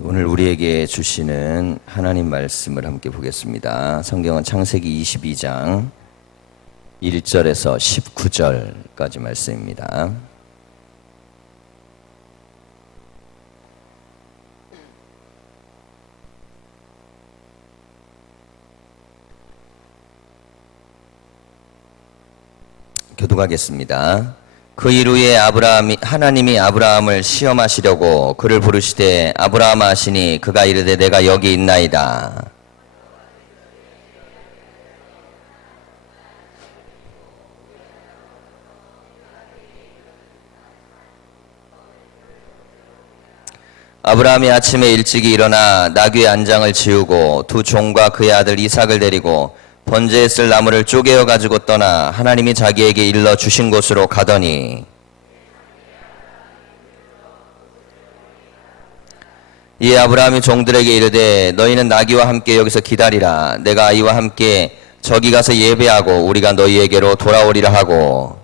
오늘 우리에게 주시는 하나님 말씀을 함께 보겠습니다. 성경은 창세기 22장 1절에서 19절까지 말씀입니다. 교독하겠습니다. 그 일 후에 하나님이 아브라함을 시험하시려고 그를 부르시되 아브라함아 하시니 그가 이르되 내가 여기 있나이다. 아브라함이 아침에 일찍이 일어나 나귀의 안장을 지우고 두 종과 그의 아들 이삭을 데리고 번제에 쓸 나무를 쪼개어 가지고 떠나 하나님이 자기에게 일러 주신 곳으로 가더니 이에 아브라함이 종들에게 이르되 너희는 나귀와 함께 여기서 기다리라. 내가 아이와 함께 저기 가서 예배하고 우리가 너희에게로 돌아오리라 하고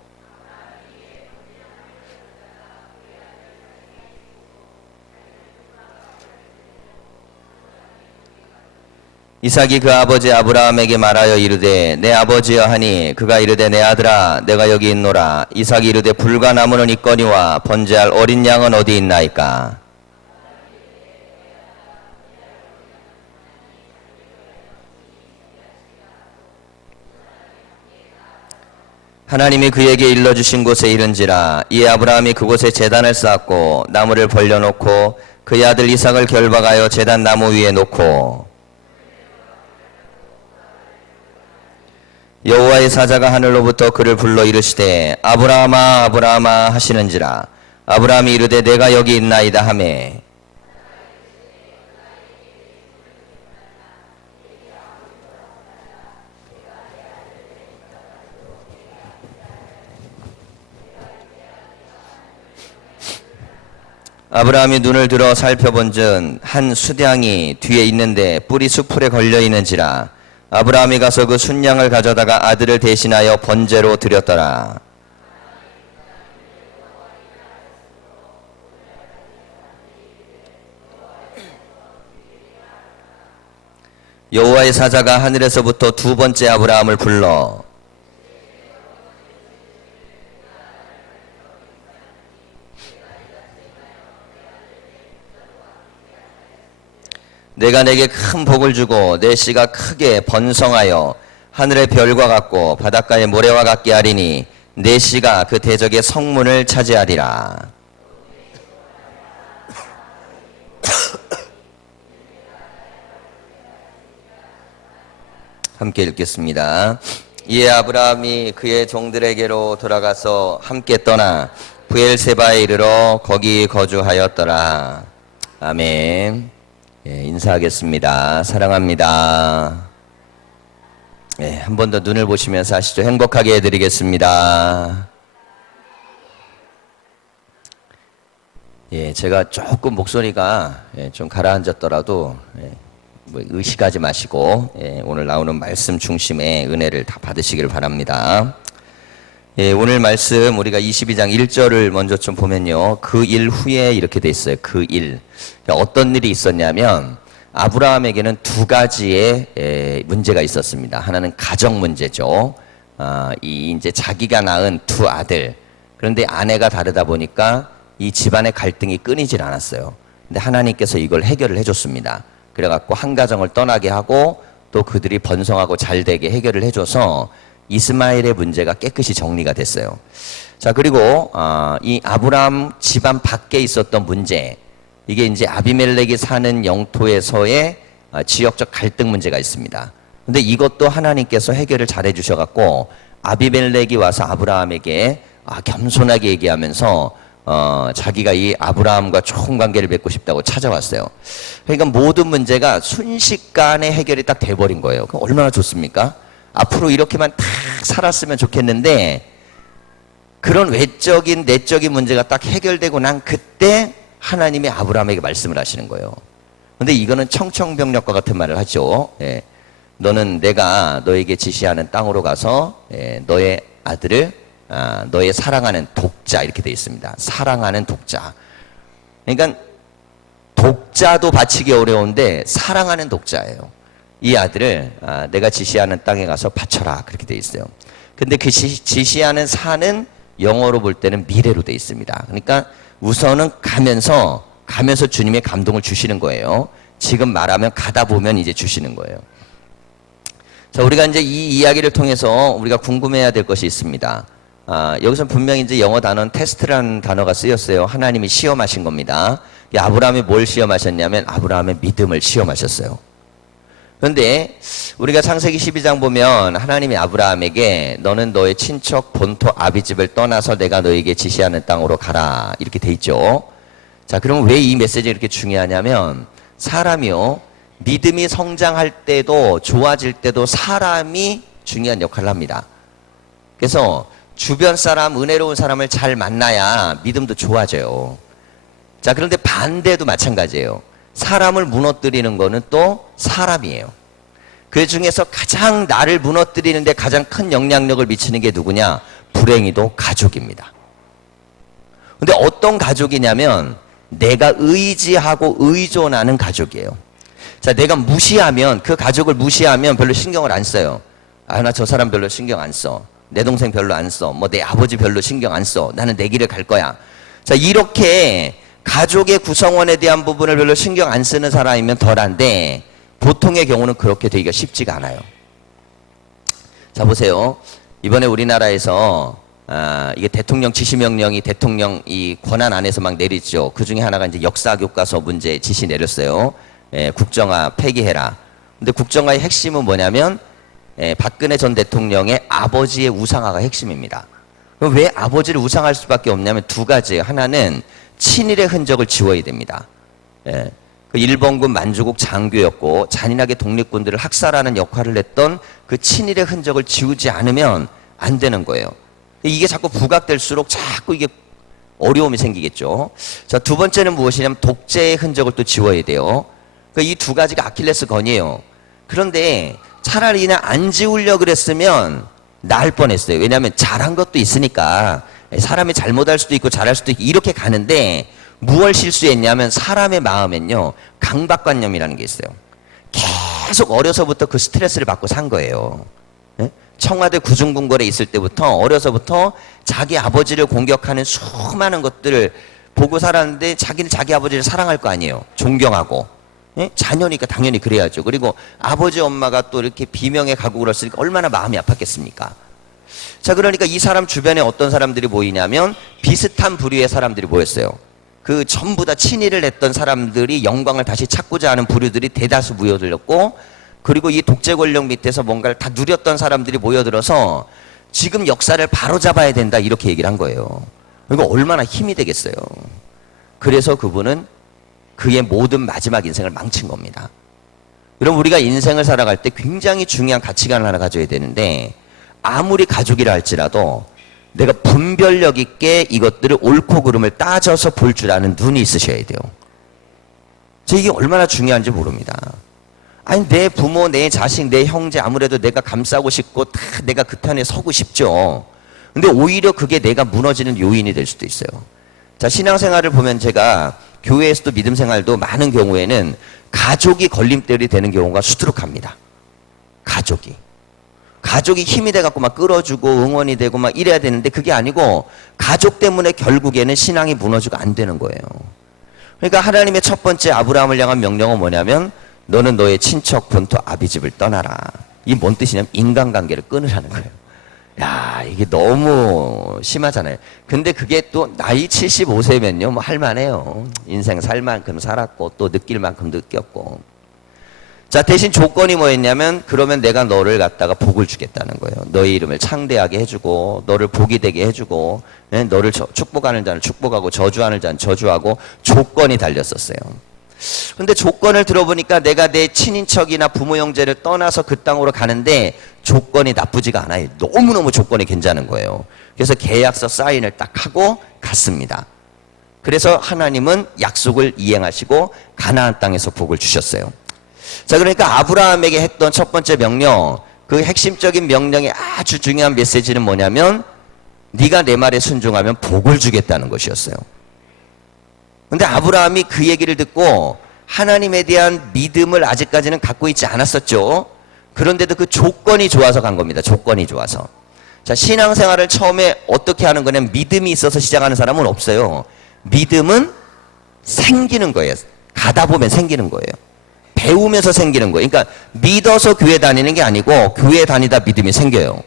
이삭이 그 아버지 아브라함에게 말하여 이르되 내 아버지여 하니 그가 이르되 내 아들아 내가 여기 있노라. 이삭이 이르되 불과 나무는 있거니와 번제할 어린 양은 어디 있나이까. 하나님이 그에게 일러주신 곳에 이른지라. 이에 아브라함이 그곳에 제단을 쌓았고 나무를 벌려놓고 그의 아들 이삭을 결박하여 제단 나무 위에 놓고 여호와의 사자가 하늘로부터 그를 불러 이르시되 아브라함아 아브라함아 하시는지라. 아브라함이 이르되 내가 여기 있나이다 하매 아브라함이 눈을 들어 살펴본즉 한 수량이 뒤에 있는데 뿔이 수풀에 걸려 있는지라. 아브라함이 가서 그 순양을 가져다가 아들을 대신하여 번제로 드렸더라. 여호와의 사자가 하늘에서부터 두 번째 아브라함을 불러 내가 내게 큰 복을 주고 내 씨가 크게 번성하여 하늘의 별과 같고 바닷가의 모래와 같게 하리니 내 씨가 그 대적의 성문을 차지하리라. 함께 읽겠습니다. 이에 아브라함이 그의 종들에게로 돌아가서 함께 떠나 브엘세바에 이르러 거기 거주하였더라. 아멘. 인사하겠습니다. 사랑합니다. 한 번 더 눈을 보시면서 하시죠. 행복하게 해드리겠습니다. 제가 조금 목소리가 좀 가라앉았더라도 뭐 의식하지 마시고 오늘 나오는 말씀 중심의 은혜를 다 받으시길 바랍니다. 오늘 말씀 우리가 22장 1절을 먼저 좀 보면요. 그 일 후에 이렇게 돼 있어요. 그 일. 어떤 일이 있었냐면 아브라함에게는 두 가지의 문제가 있었습니다. 하나는 가정 문제죠. 이제 자기가 낳은 두 아들. 그런데 아내가 다르다 보니까 이 집안의 갈등이 끊이질 않았어요. 근데 하나님께서 이걸 해결을 해줬습니다. 그래갖고 한 가정을 떠나게 하고 또 그들이 번성하고 잘 되게 해결을 해줘서 이스마엘의 문제가 깨끗이 정리가 됐어요. 자, 그리고 이 아브라함 집안 밖에 있었던 문제, 이게 이제 아비멜렉이 사는 영토에서의 지역적 갈등 문제가 있습니다. 근데 이것도 하나님께서 해결을 잘 해주셔갖고 아비멜렉이 와서 아브라함에게 겸손하게 얘기하면서 자기가 이 아브라함과 좋은 관계를 맺고 싶다고 찾아왔어요. 그러니까 모든 문제가 순식간에 해결이 딱 돼버린 거예요. 그럼 얼마나 좋습니까? 앞으로 이렇게만 탁 살았으면 좋겠는데 그런 외적인 내적인 문제가 딱 해결되고 난 그때 하나님이 아브라함에게 말씀을 하시는 거예요. 근데 이거는 청천벽력과 같은 말을 하죠. 너는 내가 너에게 지시하는 땅으로 가서 너의 아들을 너의 사랑하는 독자 이렇게 되어 있습니다. 사랑하는 독자. 그러니까 독자도 바치기 어려운데 사랑하는 독자예요. 이 아들을 내가 지시하는 땅에 가서 바쳐라 그렇게 돼 있어요. 근데 그 지시하는 사는 영어로 볼 때는 미래로 돼 있습니다. 그러니까 우선은 가면서 주님의 감동을 주시는 거예요. 지금 말하면 가다 보면 이제 주시는 거예요. 자, 우리가 이제 이 이야기를 통해서 우리가 궁금해야 될 것이 있습니다. 여기서 분명히 이제 영어 단어는 테스트라는 단어가 쓰였어요. 하나님이 시험하신 겁니다. 아브라함이 뭘 시험하셨냐면 아브라함의 믿음을 시험하셨어요. 그런데 우리가 창세기 12장 보면 하나님이 아브라함에게 너는 너의 친척 본토 아비집을 떠나서 내가 너에게 지시하는 땅으로 가라 이렇게 돼 있죠. 자, 그럼 왜 이 메시지가 이렇게 중요하냐면 사람이요, 믿음이 성장할 때도 좋아질 때도 사람이 중요한 역할을 합니다. 그래서 주변 사람, 은혜로운 사람을 잘 만나야 믿음도 좋아져요. 자, 그런데 반대도 마찬가지예요. 사람을 무너뜨리는 거는 또 사람이에요. 그 중에서 가장 나를 무너뜨리는데 가장 큰 영향력을 미치는 게 누구냐? 불행히도 가족입니다. 근데 어떤 가족이냐면 내가 의지하고 의존하는 가족이에요. 자, 내가 무시하면, 그 가족을 무시하면 별로 신경을 안 써요. 나 저 사람 별로 신경 안 써. 내 동생 별로 안 써. 뭐 내 아버지 별로 신경 안 써. 나는 내 길을 갈 거야. 자, 이렇게 가족의 구성원에 대한 부분을 별로 신경 안 쓰는 사람이면 덜한데 보통의 경우는 그렇게 되기가 쉽지가 않아요. 자, 보세요. 이번에 우리나라에서 이게 대통령 지시명령이 대통령 이 권한 안에서 막 내리죠. 그 중에 하나가 이제 역사교과서 문제 지시 내렸어요. 국정화 폐기해라. 근데 국정화의 핵심은 뭐냐면 박근혜 전 대통령의 아버지의 우상화가 핵심입니다. 그럼 왜 아버지를 우상할 수밖에 없냐면 두 가지예요. 하나는 친일의 흔적을 지워야 됩니다. 그 일본군 만주국 장교였고 잔인하게 독립군들을 학살하는 역할을 했던 그 친일의 흔적을 지우지 않으면 안 되는 거예요. 이게 자꾸 부각될수록 자꾸 이게 어려움이 생기겠죠. 자, 두 번째는 무엇이냐면 독재의 흔적을 또 지워야 돼요. 이 두 가지가 아킬레스 건이에요. 그런데 차라리 그냥 안 지우려고 그랬으면 나을 뻔했어요. 왜냐하면 잘한 것도 있으니까 사람이 잘못할 수도 있고 잘할 수도 있고 이렇게 가는데 무엇을 실수했냐면 사람의 마음엔요 강박관념이라는 게 있어요. 계속 어려서부터 그 스트레스를 받고 산 거예요. 청와대 구중궁궐에 있을 때부터 어려서부터 자기 아버지를 공격하는 수많은 것들을 보고 살았는데 자기는 자기 아버지를 사랑할 거 아니에요. 존경하고. 자녀니까 당연히 그래야죠. 그리고 아버지 엄마가 또 이렇게 비명에 가고 그랬으니까 얼마나 마음이 아팠겠습니까? 자, 그러니까 이 사람 주변에 어떤 사람들이 모이냐면 비슷한 부류의 사람들이 모였어요. 그 전부 다 친일을 했던 사람들이 영광을 다시 찾고자 하는 부류들이 대다수 모여들었고, 그리고 이 독재 권력 밑에서 뭔가를 다 누렸던 사람들이 모여들어서 지금 역사를 바로잡아야 된다 이렇게 얘기를 한 거예요. 이거 얼마나 힘이 되겠어요. 그래서 그분은 그의 모든 마지막 인생을 망친 겁니다. 여러분, 우리가 인생을 살아갈 때 굉장히 중요한 가치관을 하나 가져야 되는데 아무리 가족이라 할지라도 내가 분별력 있게 이것들을 옳고 그름을 따져서 볼 줄 아는 눈이 있으셔야 돼요. 이게 얼마나 중요한지 모릅니다. 아니, 내 부모, 내 자식, 내 형제 아무래도 내가 감싸고 싶고 다 내가 그 편에 서고 싶죠. 근데 오히려 그게 내가 무너지는 요인이 될 수도 있어요. 자, 신앙생활을 보면 제가 교회에서도 믿음 생활도 많은 경우에는 가족이 걸림돌이 되는 경우가 수두룩합니다. 가족이 힘이 돼갖고 막 끌어주고 응원이 되고 막 이래야 되는데 그게 아니고 가족 때문에 결국에는 신앙이 무너지고 안 되는 거예요. 그러니까 하나님의 첫 번째 아브라함을 향한 명령은 뭐냐면 너는 너의 친척 본토 아비집을 떠나라. 이게 뭔 뜻이냐면 인간관계를 끊으라는 거예요. 야, 이게 너무 심하잖아요. 근데 그게 또 나이 75세면요 뭐 할만해요. 인생 살 만큼 살았고 또 느낄 만큼 느꼈고. 자, 대신 조건이 뭐였냐면 그러면 내가 너를 갖다가 복을 주겠다는 거예요. 너의 이름을 창대하게 해주고 너를 복이 되게 해주고 너를 축복하는 자는 축복하고 저주하는 자는 저주하고 조건이 달렸었어요. 근데 조건을 들어보니까 내가 내 친인척이나 부모 형제를 떠나서 그 땅으로 가는데 조건이 나쁘지가 않아요. 너무너무 조건이 괜찮은 거예요. 그래서 계약서 사인을 딱 하고 갔습니다. 그래서 하나님은 약속을 이행하시고 가나안 땅에서 복을 주셨어요. 자, 그러니까 아브라함에게 했던 첫 번째 명령, 그 핵심적인 명령의 아주 중요한 메시지는 뭐냐면 네가 내 말에 순종하면 복을 주겠다는 것이었어요. 근데 아브라함이 그 얘기를 듣고 하나님에 대한 믿음을 아직까지는 갖고 있지 않았었죠. 그런데도 그 조건이 좋아서 간 겁니다. 조건이 좋아서. 자, 신앙생활을 처음에 어떻게 하는 거냐면 믿음이 있어서 시작하는 사람은 없어요. 믿음은 생기는 거예요. 가다 보면 생기는 거예요. 배우면서 생기는 거예요. 그러니까 믿어서 교회 다니는 게 아니고 교회 다니다 믿음이 생겨요.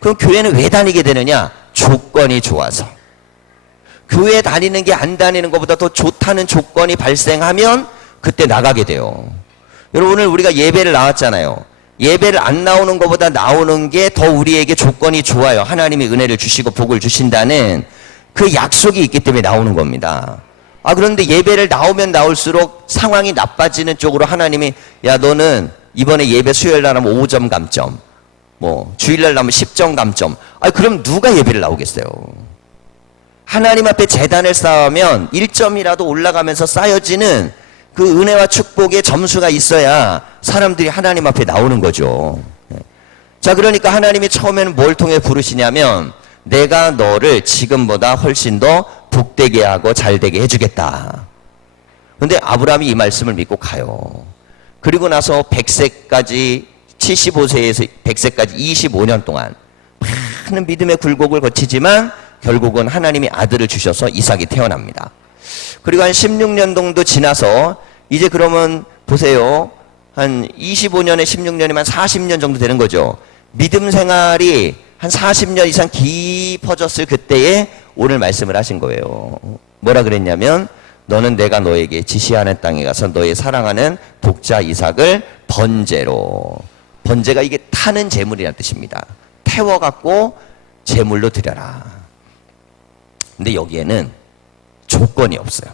그럼 교회는 왜 다니게 되느냐? 조건이 좋아서. 교회 다니는 게 안 다니는 것보다 더 좋다는 조건이 발생하면 그때 나가게 돼요. 여러분, 오늘 우리가 예배를 나왔잖아요. 예배를 안 나오는 것보다 나오는 게 더 우리에게 조건이 좋아요. 하나님이 은혜를 주시고 복을 주신다는 그 약속이 있기 때문에 나오는 겁니다. 그런데 예배를 나오면 나올수록 상황이 나빠지는 쪽으로 하나님이, 야, 너는 이번에 예배 수요일 날 하면 5점 감점, 주일날 나면 10점 감점. 그럼 누가 예배를 나오겠어요? 하나님 앞에 제단을 쌓으면 1점이라도 올라가면서 쌓여지는 그 은혜와 축복의 점수가 있어야 사람들이 하나님 앞에 나오는 거죠. 자, 그러니까 하나님이 처음에는 뭘 통해 부르시냐면, 내가 너를 지금보다 훨씬 더 복되게 하고 잘되게 해주겠다. 그런데 아브라함이 이 말씀을 믿고 가요. 그리고 나서 100세까지, 75세에서 100세까지 25년 동안 많은 믿음의 굴곡을 거치지만 결국은 하나님이 아들을 주셔서 이삭이 태어납니다. 그리고 한 16년 정도 지나서 이제 그러면 보세요. 한 25년에 16년이면 40년 정도 되는 거죠. 믿음 생활이 한 40년 이상 깊어졌을 그때에 오늘 말씀을 하신 거예요. 뭐라 그랬냐면, 너는 내가 너에게 지시하는 땅에 가서 너의 사랑하는 독자 이삭을 번제로. 번제가 이게 타는 제물이라는 뜻입니다. 태워갖고 제물로 드려라. 근데 여기에는 조건이 없어요.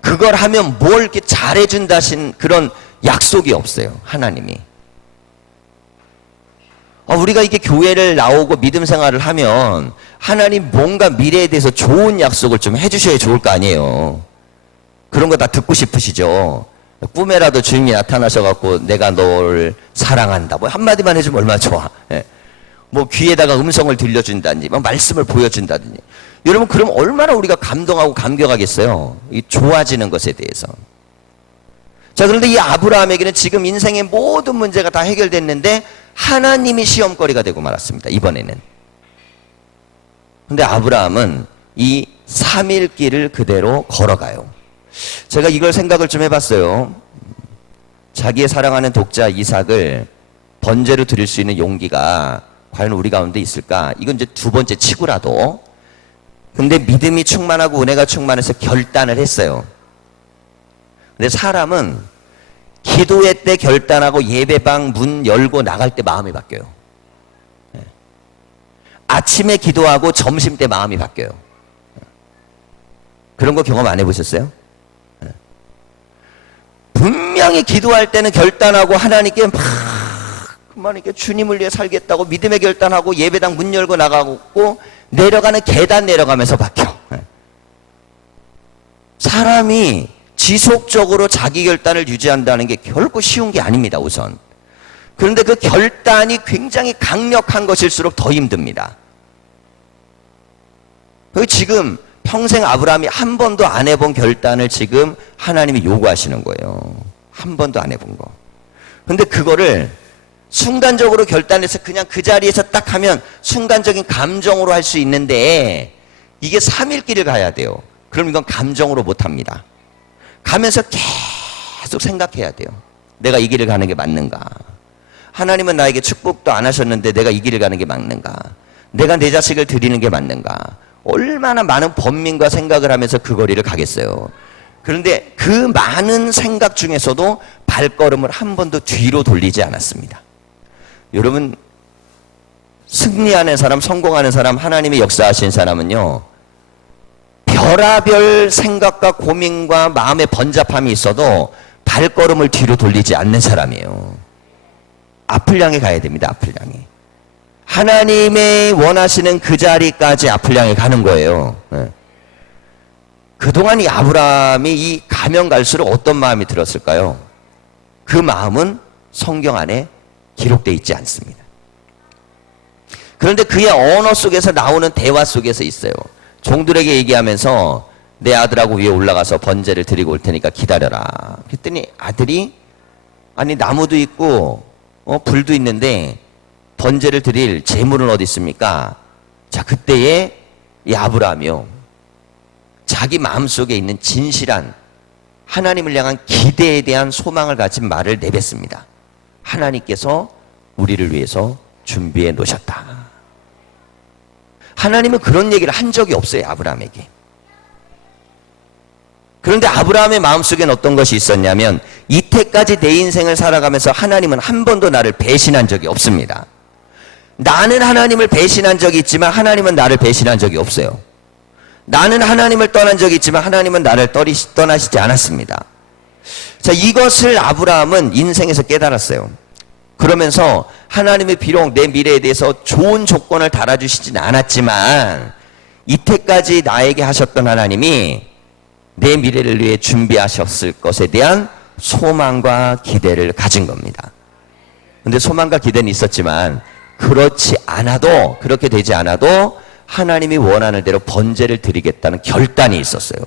그걸 하면 뭘 이렇게 잘해준다신 그런 약속이 없어요. 하나님이. 우리가 이게 교회를 나오고 믿음 생활을 하면 하나님 뭔가 미래에 대해서 좋은 약속을 좀 해주셔야 좋을 거 아니에요. 그런 거 다 듣고 싶으시죠. 꿈에라도 주님이 나타나셔갖고 내가 너를 사랑한다. 한마디만 해주면 얼마나 좋아. 귀에다가 음성을 들려준다든지, 말씀을 보여준다든지. 여러분, 그럼 얼마나 우리가 감동하고 감격하겠어요. 이 좋아지는 것에 대해서. 자, 그런데 이 아브라함에게는 지금 인생의 모든 문제가 다 해결됐는데 하나님이 시험거리가 되고 말았습니다. 이번에는. 근데 아브라함은 이 3일 길을 그대로 걸어가요. 제가 이걸 생각을 좀 해봤어요. 자기의 사랑하는 독자 이삭을 번제로 드릴 수 있는 용기가 과연 우리 가운데 있을까? 이건 이제 두 번째 치고라도. 근데 믿음이 충만하고 은혜가 충만해서 결단을 했어요. 근데 사람은 기도회 때 결단하고 예배방 문 열고 나갈 때 마음이 바뀌어요. 아침에 기도하고 점심 때 마음이 바뀌어요. 그런 거 경험 안 해보셨어요? 분명히 기도할 때는 결단하고 하나님께 막 이렇게 주님을 위해 살겠다고 믿음의 결단하고 예배당 문 열고 나가고 내려가는 계단 내려가면서 바뀌어. 사람이 지속적으로 자기 결단을 유지한다는 게 결코 쉬운 게 아닙니다, 우선. 그런데 그 결단이 굉장히 강력한 것일수록 더 힘듭니다. 지금 평생 아브라함이 한 번도 안 해본 결단을 지금 하나님이 요구하시는 거예요. 한 번도 안 해본 거. 근데 그거를 순간적으로 결단해서 그냥 그 자리에서 딱 하면 순간적인 감정으로 할 수 있는데 이게 3일 길을 가야 돼요. 그럼 이건 감정으로 못 합니다. 가면서 계속 생각해야 돼요. 내가 이 길을 가는 게 맞는가? 하나님은 나에게 축복도 안 하셨는데 내가 이 길을 가는 게 맞는가? 내가 내 자식을 드리는 게 맞는가? 얼마나 많은 번민과 생각을 하면서 그 거리를 가겠어요. 그런데 그 많은 생각 중에서도 발걸음을 한 번도 뒤로 돌리지 않았습니다. 여러분, 승리하는 사람, 성공하는 사람, 하나님의 역사하신 사람은요, 별하별 생각과 고민과 마음의 번잡함이 있어도 발걸음을 뒤로 돌리지 않는 사람이에요. 앞을 향해 가야 됩니다. 앞을 향해. 하나님의 원하시는 그 자리까지 앞을 향해 가는 거예요. 그동안 이 아브라함이 이 가면 갈수록 어떤 마음이 들었을까요? 그 마음은 성경 안에 기록되어 있지 않습니다. 그런데 그의 언어 속에서 나오는 대화 속에서 있어요. 종들에게 얘기하면서 내 아들하고 위에 올라가서 번제를 드리고 올 테니까 기다려라. 그랬더니 아들이 아니 나무도 있고 불도 있는데 번제를 드릴 재물은 어디 있습니까? 자, 그때에 이 아브라함이요, 자기 마음속에 있는 진실한 하나님을 향한 기대에 대한 소망을 가진 말을 내뱉습니다. 하나님께서 우리를 위해서 준비해 놓으셨다. 하나님은 그런 얘기를 한 적이 없어요, 아브라함에게. 그런데 아브라함의 마음속엔 어떤 것이 있었냐면, 이때까지 내 인생을 살아가면서 하나님은 한 번도 나를 배신한 적이 없습니다. 나는 하나님을 배신한 적이 있지만 하나님은 나를 배신한 적이 없어요. 나는 하나님을 떠난 적이 있지만 하나님은 나를 떠나시지 않았습니다. 자, 이것을 아브라함은 인생에서 깨달았어요. 그러면서 하나님이 비록 내 미래에 대해서 좋은 조건을 달아주시진 않았지만 이때까지 나에게 하셨던 하나님이 내 미래를 위해 준비하셨을 것에 대한 소망과 기대를 가진 겁니다. 근데 소망과 기대는 있었지만 그렇지 않아도, 그렇게 되지 않아도 하나님이 원하는 대로 번제를 드리겠다는 결단이 있었어요.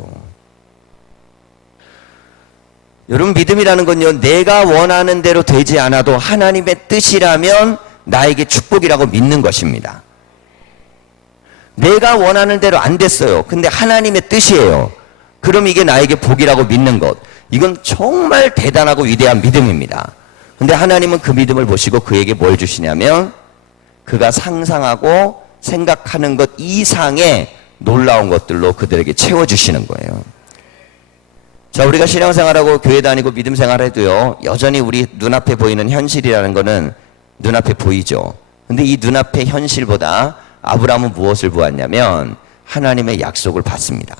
여러분, 믿음이라는 건요, 내가 원하는 대로 되지 않아도 하나님의 뜻이라면 나에게 축복이라고 믿는 것입니다. 내가 원하는 대로 안 됐어요. 근데 하나님의 뜻이에요. 그럼 이게 나에게 복이라고 믿는 것, 이건 정말 대단하고 위대한 믿음입니다. 근데 하나님은 그 믿음을 보시고 그에게 뭘 주시냐면 그가 상상하고 생각하는 것 이상의 놀라운 것들로 그들에게 채워주시는 거예요. 자, 우리가 신앙생활하고 교회 다니고 믿음 생활해도요, 여전히 우리 눈앞에 보이는 현실이라는 거는 눈앞에 보이죠. 근데 이 눈앞의 현실보다 아브라함은 무엇을 보았냐면 하나님의 약속을 받습니다.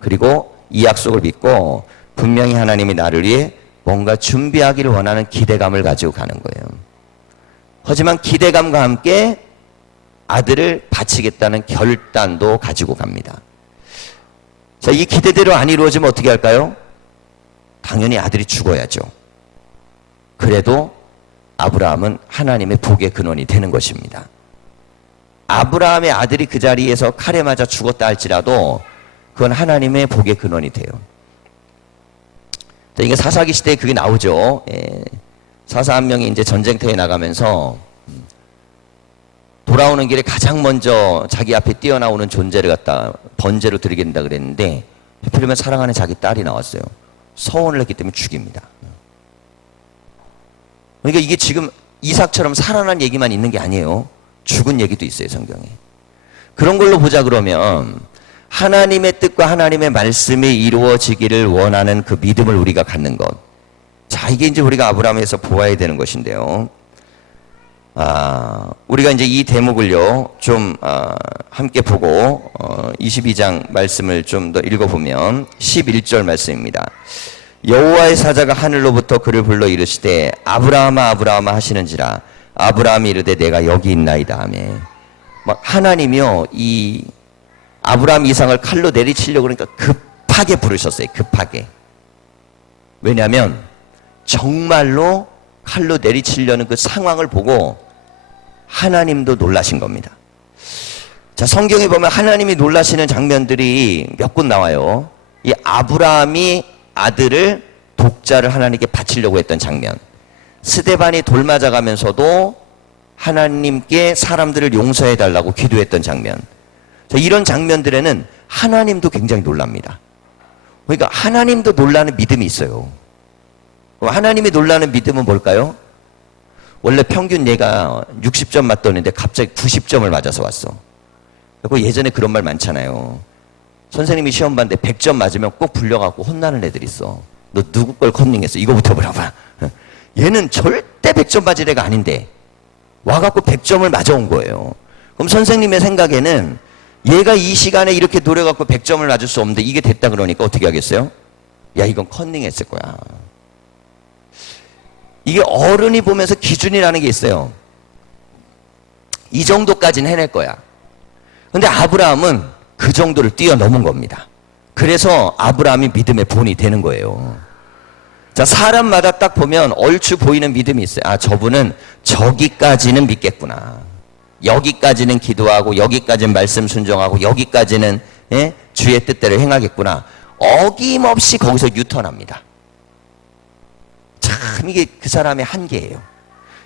그리고 이 약속을 믿고 분명히 하나님이 나를 위해 뭔가 준비하기를 원하는 기대감을 가지고 가는 거예요. 하지만 기대감과 함께 아들을 바치겠다는 결단도 가지고 갑니다. 자, 이 기대대로 안 이루어지면 어떻게 할까요? 당연히 아들이 죽어야죠. 그래도 아브라함은 하나님의 복의 근원이 되는 것입니다. 아브라함의 아들이 그 자리에서 칼에 맞아 죽었다 할지라도 그건 하나님의 복의 근원이 돼요. 자, 이게 사사기 시대에 그게 나오죠. 사사 한 명이 이제 전쟁터에 나가면서 돌아오는 길에 가장 먼저 자기 앞에 뛰어나오는 존재를 갖다 번제로 드리겠다 그랬는데 하필이면 사랑하는 자기 딸이 나왔어요. 서원을 했기 때문에 죽입니다. 그러니까 이게 지금 이삭처럼 살아난 얘기만 있는 게 아니에요. 죽은 얘기도 있어요, 성경에. 그런 걸로 보자 그러면 하나님의 뜻과 하나님의 말씀이 이루어지기를 원하는 그 믿음을 우리가 갖는 것. 자, 이게 이제 우리가 아브라함에서 보아야 되는 것인데요. 우리가 이제 이 대목을요, 좀, 함께 보고, 22장 말씀을 좀 더 읽어보면, 11절 말씀입니다. 여호와의 사자가 하늘로부터 그를 불러 이르시되, 아브라함아, 아브라함아 하시는지라, 아브라함이 이르되 내가 여기 있나이다 하며, 막 하나님이요, 이 아브라함 이상을 칼로 내리치려고 그러니까 급하게 부르셨어요, 급하게. 왜냐하면, 정말로 칼로 내리치려는 그 상황을 보고 하나님도 놀라신 겁니다. 자, 성경에 보면 하나님이 놀라시는 장면들이 몇 곳 나와요. 이 아브라함이 아들을 독자를 하나님께 바치려고 했던 장면, 스데반이 돌 맞아가면서도 하나님께 사람들을 용서해 달라고 기도했던 장면. 자, 이런 장면들에는 하나님도 굉장히 놀랍니다. 그러니까 하나님도 놀라는 믿음이 있어요. 하나님이 놀라는 믿음은 뭘까요? 원래 평균 얘가 60점 맞더는데 갑자기 90점을 맞아서 왔어. 그리고 예전에 그런 말 많잖아요. 선생님이 시험 봤는데 100점 맞으면 꼭 불려갖고 혼나는 애들 있어. 너 누구 걸 컨닝했어? 이거부터 물어봐. 얘는 절대 100점 맞을 애가 아닌데 와갖고 100점을 맞아온 거예요. 그럼 선생님의 생각에는 얘가 이 시간에 이렇게 노려갖고 100점을 맞을 수 없는데 이게 됐다 그러니까 어떻게 하겠어요? 야, 이건 컨닝했을 거야. 이게 어른이 보면서 기준이라는 게 있어요. 이 정도까지는 해낼 거야. 근데 아브라함은 그 정도를 뛰어넘은 겁니다. 그래서 아브라함이 믿음의 본이 되는 거예요. 자, 사람마다 딱 보면 얼추 보이는 믿음이 있어요. 아, 저분은 저기까지는 믿겠구나. 여기까지는 기도하고, 여기까지는 말씀 순종하고, 여기까지는 주의 뜻대로 행하겠구나. 어김없이 거기서 유턴합니다. 참 이게 그 사람의 한계예요.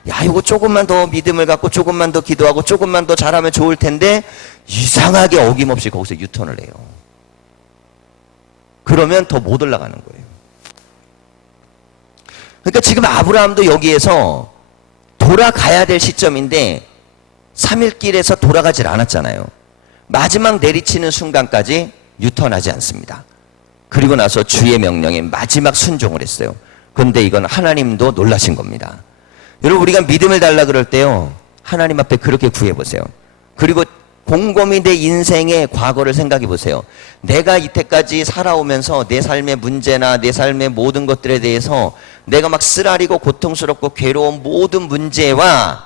야, 이거 조금만 더 믿음을 갖고 조금만 더 기도하고 조금만 더 잘하면 좋을 텐데 이상하게 어김없이 거기서 유턴을 해요. 그러면 더 못 올라가는 거예요. 그러니까 지금 아브라함도 여기에서 돌아가야 될 시점인데 3일길에서 돌아가질 않았잖아요. 마지막 내리치는 순간까지 유턴하지 않습니다. 그리고 나서 주의 명령에 마지막 순종을 했어요. 그런데 이건 하나님도 놀라신 겁니다. 여러분, 우리가 믿음을 달라 그럴 때요, 하나님 앞에 그렇게 구해보세요. 그리고 곰곰이 내 인생의 과거를 생각해 보세요. 내가 이때까지 살아오면서 내 삶의 문제나 내 삶의 모든 것들에 대해서 내가 막 쓰라리고 고통스럽고 괴로운 모든 문제와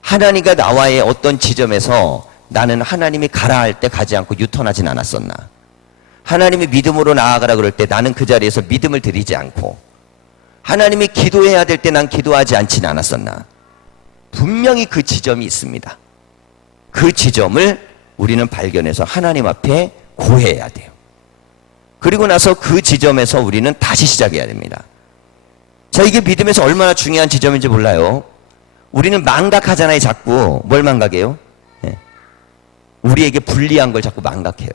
하나님과 나와의 어떤 지점에서 나는 하나님이 가라 할 때 가지 않고 유턴하진 않았었나? 하나님이 믿음으로 나아가라 그럴 때 나는 그 자리에서 믿음을 드리지 않고 하나님이 기도해야 될 때 난 기도하지 않진 않았었나? 분명히 그 지점이 있습니다. 그 지점을 우리는 발견해서 하나님 앞에 고해야 돼요. 그리고 나서 그 지점에서 우리는 다시 시작해야 됩니다. 자, 이게 믿음에서 얼마나 중요한 지점인지 몰라요. 우리는 망각하잖아요. 자꾸 뭘 망각해요? 우리에게 불리한 걸 자꾸 망각해요.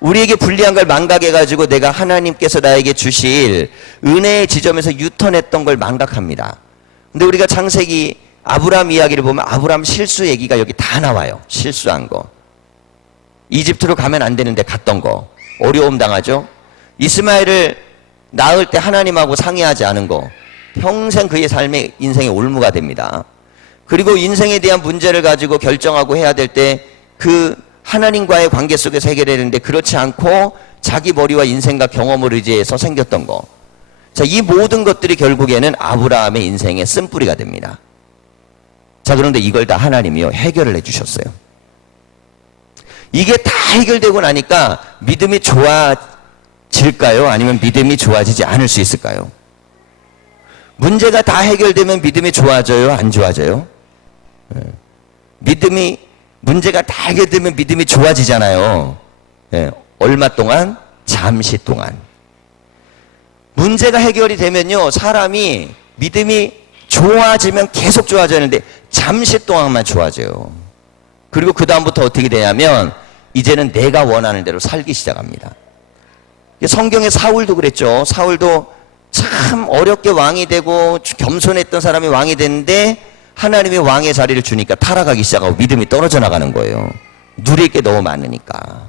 우리에게 불리한 걸 망각해가지고 내가 하나님께서 나에게 주실 은혜의 지점에서 유턴했던 걸 망각합니다. 근데 우리가 창세기 아브라함 이야기를 보면 아브라함 실수 얘기가 여기 다 나와요. 실수한 거. 이집트로 가면 안 되는데 갔던 거. 어려움 당하죠. 이스마엘을 낳을 때 하나님하고 상의하지 않은 거. 평생 그의 삶의 인생의 올무가 됩니다. 그리고 인생에 대한 문제를 가지고 결정하고 해야 될 때 그 하나님과의 관계 속에서 해결해야 되는데 그렇지 않고 자기 머리와 인생과 경험을 의지해서 생겼던 거. 자, 이 모든 것들이 결국에는 아브라함의 인생의 쓴뿌리가 됩니다. 자, 그런데 이걸 다 하나님이요 해결을 해주셨어요. 이게 다 해결되고 나니까 믿음이 좋아질까요? 아니면 믿음이 좋아지지 않을 수 있을까요? 문제가 다 해결되면 믿음이 좋아져요? 안 좋아져요? 문제가 다 해결되면 믿음이 좋아지잖아요. 얼마 동안? 잠시 동안. 문제가 해결이 되면요, 사람이 믿음이 좋아지면 계속 좋아지는데 잠시 동안만 좋아져요. 그리고 그 다음부터 어떻게 되냐면 이제는 내가 원하는 대로 살기 시작합니다. 성경의 사울도 그랬죠. 사울도 참 어렵게 왕이 되고 겸손했던 사람이 왕이 됐는데 하나님이 왕의 자리를 주니까 타락하기 시작하고 믿음이 떨어져 나가는 거예요. 누릴 게 너무 많으니까.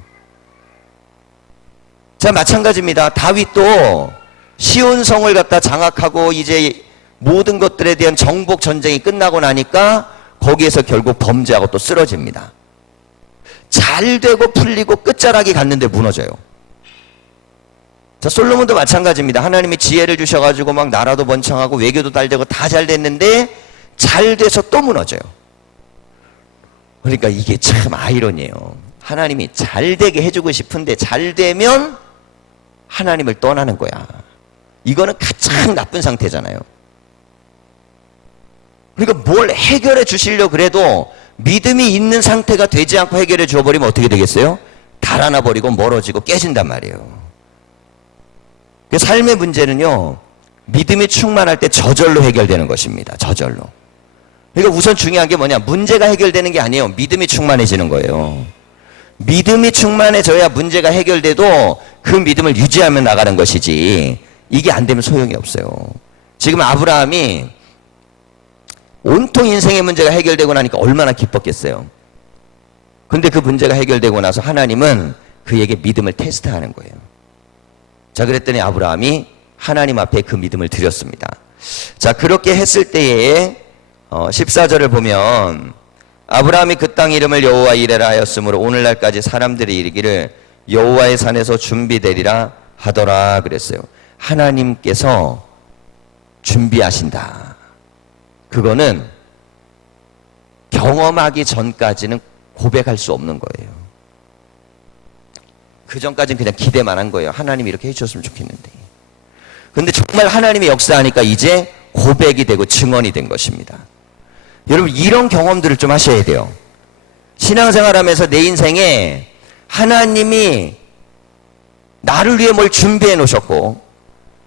자, 마찬가지입니다. 다윗도 시온성을 갖다 장악하고 이제 모든 것들에 대한 정복 전쟁이 끝나고 나니까 거기에서 결국 범죄하고 또 쓰러집니다. 잘 되고 풀리고 끝자락이 갔는데 무너져요. 자, 솔로몬도 마찬가지입니다. 하나님이 지혜를 주셔가지고 막 나라도 번창하고 외교도 잘 되고 다 잘 됐는데 잘 돼서 또 무너져요. 그러니까 이게 참 아이러니해요. 하나님이 잘 되게 해주고 싶은데 잘 되면 하나님을 떠나는 거야. 이거는 가장 나쁜 상태잖아요. 그러니까 뭘 해결해 주시려고 그래도 믿음이 있는 상태가 되지 않고 해결해 줘버리면 어떻게 되겠어요? 달아나 버리고 멀어지고 깨진단 말이에요. 그 삶의 문제는요, 믿음이 충만할 때 저절로 해결되는 것입니다. 저절로. 그러니까 우선 중요한 게 뭐냐? 문제가 해결되는 게 아니에요. 믿음이 충만해지는 거예요. 믿음이 충만해져야 문제가 해결돼도 그 믿음을 유지하며 나가는 것이지 이게 안 되면 소용이 없어요. 지금 아브라함이 온통 인생의 문제가 해결되고 나니까 얼마나 기뻤겠어요. 근데 그 문제가 해결되고 나서 하나님은 그에게 믿음을 테스트하는 거예요. 자, 그랬더니 아브라함이 하나님 앞에 그 믿음을 드렸습니다. 자, 그렇게 했을 때에 14절을 보면 아브라함이 그 땅 이름을 여호와 이레라 하였으므로 오늘날까지 사람들이 이르기를 여호와의 산에서 준비되리라 하더라 그랬어요. 하나님께서 준비하신다. 그거는 경험하기 전까지는 고백할 수 없는 거예요. 그 전까지는 그냥 기대만 한 거예요. 하나님이 이렇게 해주셨으면 좋겠는데. 그런데 정말 하나님이 역사하니까 이제 고백이 되고 증언이 된 것입니다. 여러분, 이런 경험들을 좀 하셔야 돼요. 신앙생활하면서 내 인생에 하나님이 나를 위해 뭘 준비해 놓으셨고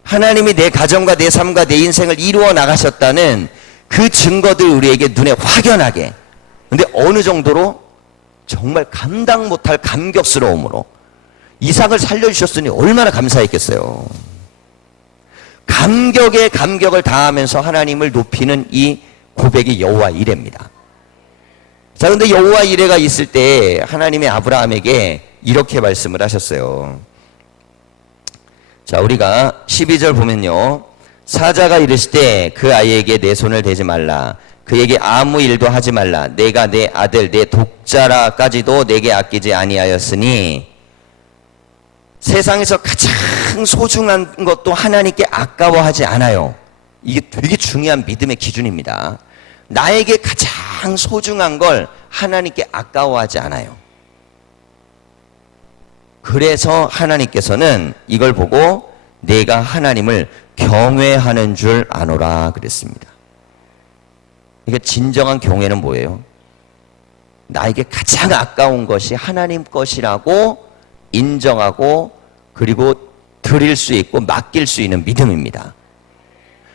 하나님이 내 가정과 내 삶과 내 인생을 이루어 나가셨다는 그 증거들 우리에게 눈에 확연하게, 근데 어느 정도로 정말 감당 못할 감격스러움으로 이삭을 살려주셨으니 얼마나 감사했겠어요. 감격에 감격을 다하면서 하나님을 높이는 이 고백이 여호와 이레입니다. 자, 근데 여호와 이레가 있을 때 하나님의 아브라함에게 이렇게 말씀을 하셨어요. 자, 우리가 12절 보면요. 사자가 이르시되 그 아이에게 내 손을 대지 말라. 그에게 아무 일도 하지 말라. 내가 내 아들 내 독자라까지도 내게 아끼지 아니하였으니 세상에서 가장 소중한 것도 하나님께 아까워하지 않아요. 이게 되게 중요한 믿음의 기준입니다. 나에게 가장 소중한 걸 하나님께 아까워하지 않아요. 그래서 하나님께서는 이걸 보고 내가 하나님을 경외하는 줄 아노라 그랬습니다. 그러니까 진정한 경외는 뭐예요? 나에게 가장 아까운 것이 하나님 것이라고 인정하고 그리고 드릴 수 있고 맡길 수 있는 믿음입니다.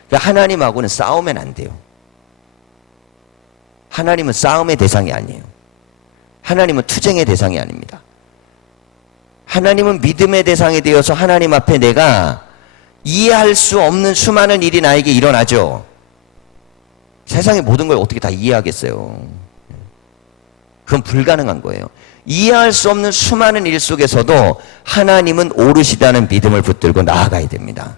그러니까 하나님하고는 싸우면 안 돼요. 하나님은 싸움의 대상이 아니에요. 하나님은 투쟁의 대상이 아닙니다. 하나님은 믿음의 대상이 되어서 하나님 앞에 내가 이해할 수 없는 수많은 일이 나에게 일어나죠. 세상의 모든 걸 어떻게 다 이해하겠어요. 그건 불가능한 거예요. 이해할 수 없는 수많은 일 속에서도 하나님은 오르시다는 믿음을 붙들고 나아가야 됩니다.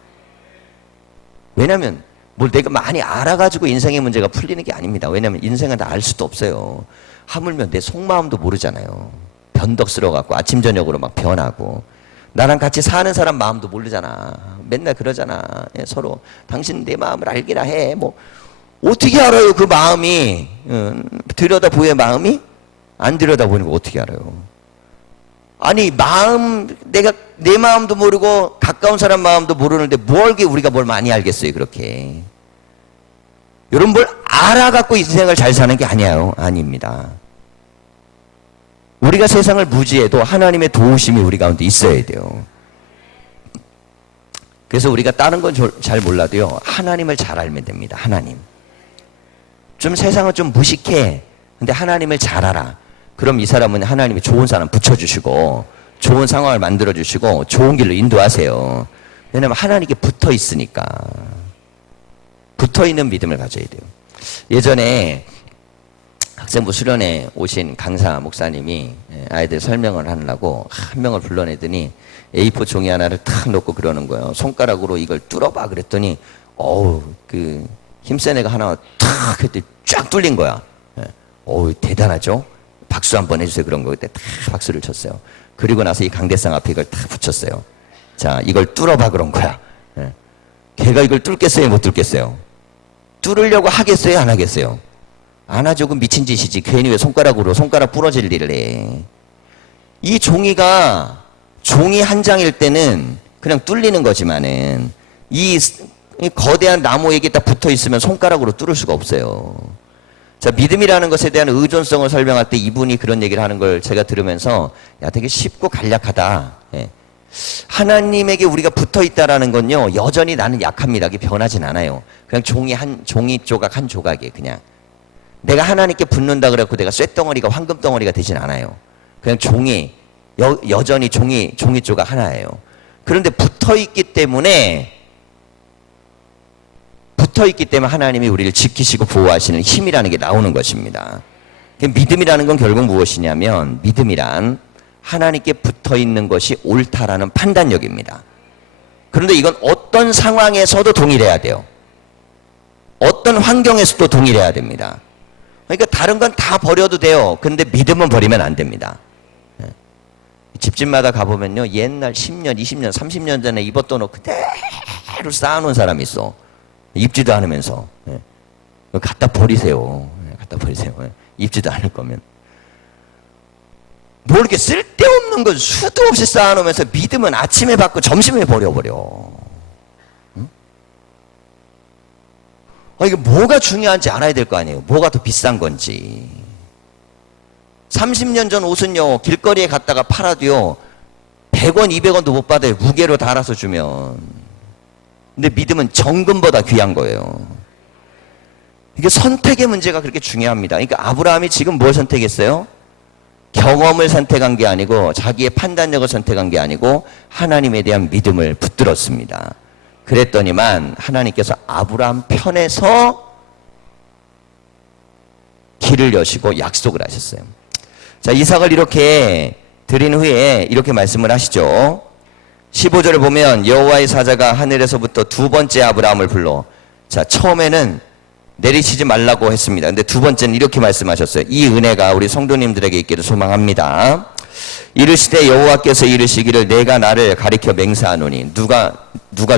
왜냐하면 뭘 내가 많이 알아가지고 인생의 문제가 풀리는 게 아닙니다. 왜냐하면 인생은 다 알 수도 없어요. 하물며 내 속마음도 모르잖아요. 변덕스러워갖고 아침 저녁으로 막 변하고 나랑 같이 사는 사람 마음도 모르잖아. 맨날 그러잖아. 서로 당신 내 마음을 알기나 해. 뭐 어떻게 알아요? 그 마음이 들여다보의 마음이 안 들여다보는 거 어떻게 알아요? 아니 내가 내 마음도 모르고 가까운 사람 마음도 모르는데 우리가 뭘 많이 알겠어요 그렇게. 여러분 뭘 알아갖고 인생을 잘 사는 게 아닙니다. 우리가 세상을 무지해도 하나님의 도우심이 우리 가운데 있어야 돼요. 그래서 우리가 다른 건 잘 몰라도요 하나님을 잘 알면 됩니다. 하나님. 좀 세상은 좀 무식해. 근데 하나님을 잘 알아. 그럼 이 사람은 하나님이 좋은 사람 붙여주시고 좋은 상황을 만들어주시고 좋은 길로 인도하세요. 왜냐하면 하나님께 붙어 있으니까. 붙어 있는 믿음을 가져야 돼요. 예전에 학생부 수련회 오신 강사 목사님이 아이들 설명을 하려고 한 명을 불러내더니 A4 종이 하나를 탁 놓고 그러는 거예요. 손가락으로 이걸 뚫어봐 그랬더니 그 힘센 애가 하나 탁 했더니 쫙 뚫린 거야. 대단하죠? 박수 한번 해주세요. 그런 거. 그때 탁 박수를 쳤어요. 그리고 나서 이 강대상 앞에 이걸 탁 붙였어요. 자, 이걸 뚫어봐 그런 거야. 걔가 이걸 뚫겠어요? 못 뚫겠어요? 뚫으려고 하겠어요? 안 하겠어요? 안 하죠. 그 미친 짓이지. 괜히 왜 손가락 부러질 일을 해. 이 종이 한 장일 때는 그냥 뚫리는 거지만은 이 거대한 나무에게 딱 붙어 있으면 손가락으로 뚫을 수가 없어요. 자, 믿음이라는 것에 대한 의존성을 설명할 때 이분이 그런 얘기를 하는 걸 제가 들으면서 되게 쉽고 간략하다. 하나님에게 우리가 붙어 있다라는 건요 여전히 나는 약합니다. 이게 변하진 않아요. 그냥 종이 조각 한 조각이에요. 그냥 내가 하나님께 붙는다 그래갖고 내가 쇳덩어리가 황금덩어리가 되진 않아요. 그냥 여전히 종이 조각 하나예요. 그런데 붙어 있기 때문에 하나님이 우리를 지키시고 보호하시는 힘이라는 게 나오는 것입니다. 믿음이라는 건 결국 무엇이냐면 믿음이란 하나님께 붙어 있는 것이 옳다라는 판단력입니다. 그런데 이건 어떤 상황에서도 동일해야 돼요. 어떤 환경에서도 동일해야 됩니다. 그러니까 다른 건 다 버려도 돼요. 그런데 믿음은 버리면 안 됩니다. 집집마다 가보면요 옛날 10년, 20년, 30년 전에 입었던 옷 그대로 쌓아놓은 사람이 있어. 입지도 않으면서. 갖다 버리세요. 입지도 않을 거면. 뭐 이렇게 쓸데없는 건 수도 없이 쌓아놓으면서 믿음은 아침에 받고 점심에 버려버려. 응? 이게 뭐가 중요한지 알아야 될 거 아니에요. 뭐가 더 비싼 건지. 30년 전 옷은요, 길거리에 갔다가 팔아도요, 100원, 200원도 못 받아요. 무게로 달아서 주면. 근데 믿음은 정금보다 귀한 거예요. 이게 선택의 문제가 그렇게 중요합니다. 그러니까 아브라함이 지금 뭘 선택했어요? 경험을 선택한 게 아니고 자기의 판단력을 선택한 게 아니고 하나님에 대한 믿음을 붙들었습니다. 그랬더니만 하나님께서 아브라함 편에서 길을 여시고 약속을 하셨어요. 자, 이삭을 이렇게 드린 후에 이렇게 말씀을 하시죠. 15절을 보면 여호와의 사자가 하늘에서부터 두 번째 아브라함을 불러, 자, 처음에는 내리시지 말라고 했습니다. 근데 두 번째는 이렇게 말씀하셨어요. 이 은혜가 우리 성도님들에게 있기를 소망합니다. 이르시되 여호와께서 이르시기를 내가 나를 가리켜 맹세하노니. 누가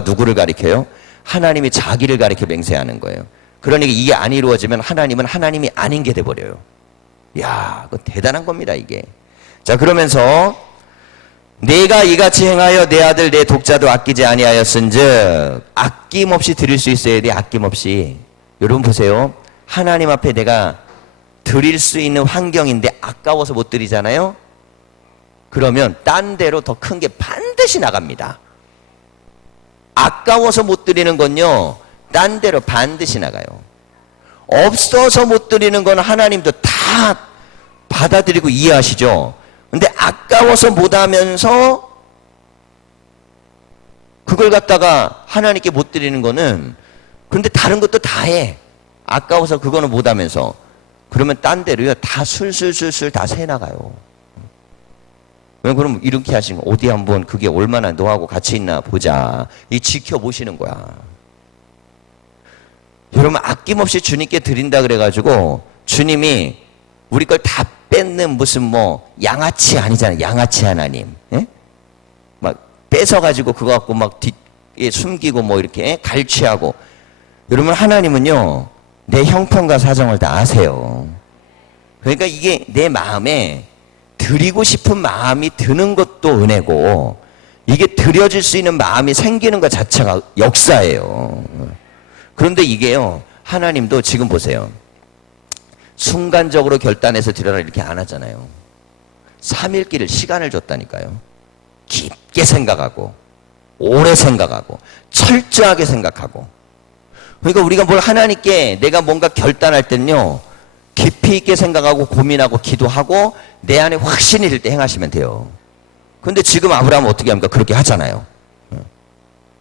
누구를 가리켜요? 하나님이 자기를 가리켜 맹세하는 거예요. 그러니까 이게 안 이루어지면 하나님은 하나님이 아닌 게 돼버려요. 이야, 그거 대단한 겁니다, 이게. 자, 그러면서 내가 이같이 행하여 내 아들 내 독자도 아끼지 아니하였은즉, 아낌없이 드릴 수 있어야 돼. 아낌없이. 여러분 보세요. 하나님 앞에 내가 드릴 수 있는 환경인데 아까워서 못 드리잖아요. 그러면 딴 데로 더 큰 게 반드시 나갑니다. 아까워서 못 드리는 건요, 딴 데로 반드시 나가요. 없어서 못 드리는 건 하나님도 다 받아들이고 이해하시죠. 근데 아까워서 못 하면서 그걸 갖다가 하나님께 못 드리는 거는, 그런데 다른 것도 다 해. 아까워서 그거는 못 하면서. 그러면 딴 데로요, 다 술술술술 다 새 나가요. 그럼 이렇게 하시면 어디 한번 그게 얼마나 너하고 같이 있나 보자. 이 지켜보시는 거야. 여러분, 아낌없이 주님께 드린다 그래가지고 주님이 우리 걸 다 뺏는 무슨 뭐 양아치 아니잖아요. 양아치 하나님. 예? 막 뺏어가지고 그거 갖고 막 뒤에 숨기고 뭐 이렇게 갈취하고. 여러분, 하나님은요, 내 형편과 사정을 다 아세요. 그러니까 이게 내 마음에 드리고 싶은 마음이 드는 것도 은혜고, 이게 드려질 수 있는 마음이 생기는 것 자체가 역사예요. 그런데 이게요, 하나님도 지금 보세요. 순간적으로 결단해서 드려라 이렇게 안 하잖아요. 3일길을 시간을 줬다니까요. 깊게 생각하고, 오래 생각하고, 철저하게 생각하고. 그러니까 우리가 뭘 하나님께 내가 뭔가 결단할 때는요, 깊이 있게 생각하고 고민하고 기도하고 내 안에 확신이 들 때 행하시면 돼요. 근데 지금 아브라함은 어떻게 합니까? 그렇게 하잖아요.